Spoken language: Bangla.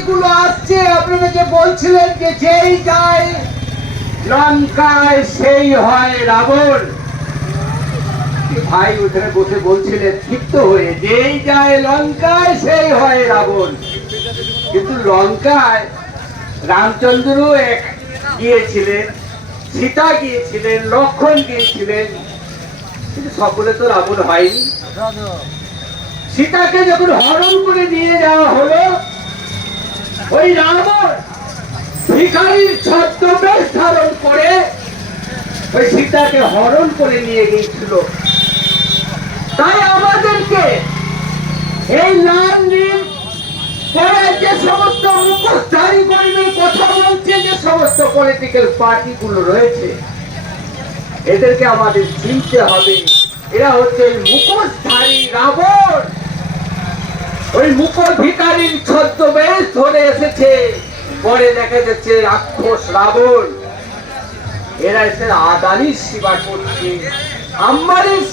পার্টিগুলো আসছে, আপনারা যে বলছিলেন যে যেই যায় লঙ্কায় সেই হয় রাবণ, ভাই ওখানে বসে বলছিলেন ক্ষিপ্ত হয়ে, যেই যায় লঙ্কায় সেই হয় রাবণ। কিন্তু লঙ্কায় রামচন্দ্র গিয়েছিলেন, সীতা গিয়েছিলেন, লক্ষ্মণ গিয়েছিলেন, কিন্তু সকলে তো রাবণ হয়নি। সীতাকে যখন হরণ করে নিয়ে যাওয়া হলো, ওই রাবণ ভিখারির ছদ্মবেশ ধারণ করে ওই সীতাকে হরণ করে নিয়ে গিয়েছিল। তাই আমাদেরকে এই লাল নীল পরে যে সমস্ত মুখোশধারী গরিবের কথা বলছে, যে সমস্ত পলিটিক্যাল পার্টিগুলো রয়েছে, এদেরকে আমাদের চিনতে হবে। এরা হচ্ছে মুখোশধারী রাবণ। ওই মুখোশ ভিখারির ছদ্মবেশ ধরে এসেছে, পরে দেখা যাচ্ছে রাক্ষস রাবণ। এরা এসে আদানির সেবা করছে, আম্বানির